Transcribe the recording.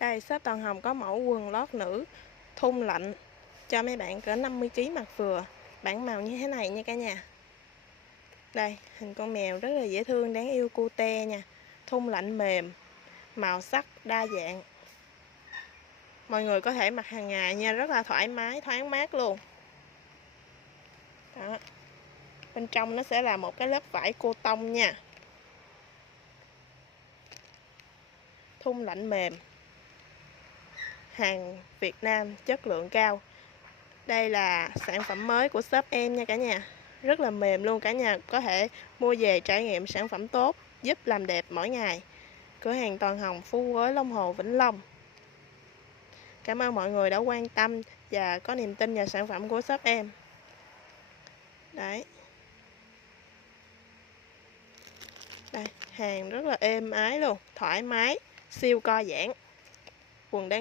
Đây, shop Toàn Hồng có mẫu quần lót nữ thun lạnh cho mấy bạn cỡ 50kg mặc vừa. Bản màu như thế này nha cả nhà. Đây, hình con mèo rất là dễ thương, đáng yêu, cute nha. Thun lạnh mềm, màu sắc đa dạng. Mọi người có thể mặc hàng ngày nha, rất là thoải mái, thoáng mát luôn. Đó. Bên trong nó sẽ là một cái lớp vải cô tông nha. Thun lạnh mềm, hàng Việt Nam chất lượng cao. Đây là sản phẩm mới của shop em nha cả nhà. Rất là mềm luôn, cả nhà có thể mua về trải nghiệm sản phẩm tốt, giúp làm đẹp mỗi ngày. Cửa hàng Toàn Hồng, Phú Quế, Long Hồ, Vĩnh Long. Cảm ơn mọi người đã quan tâm và có niềm tin vào sản phẩm của shop em. Đấy. Đây, hàng rất là êm ái luôn, thoải mái, siêu co giãn. Quần đang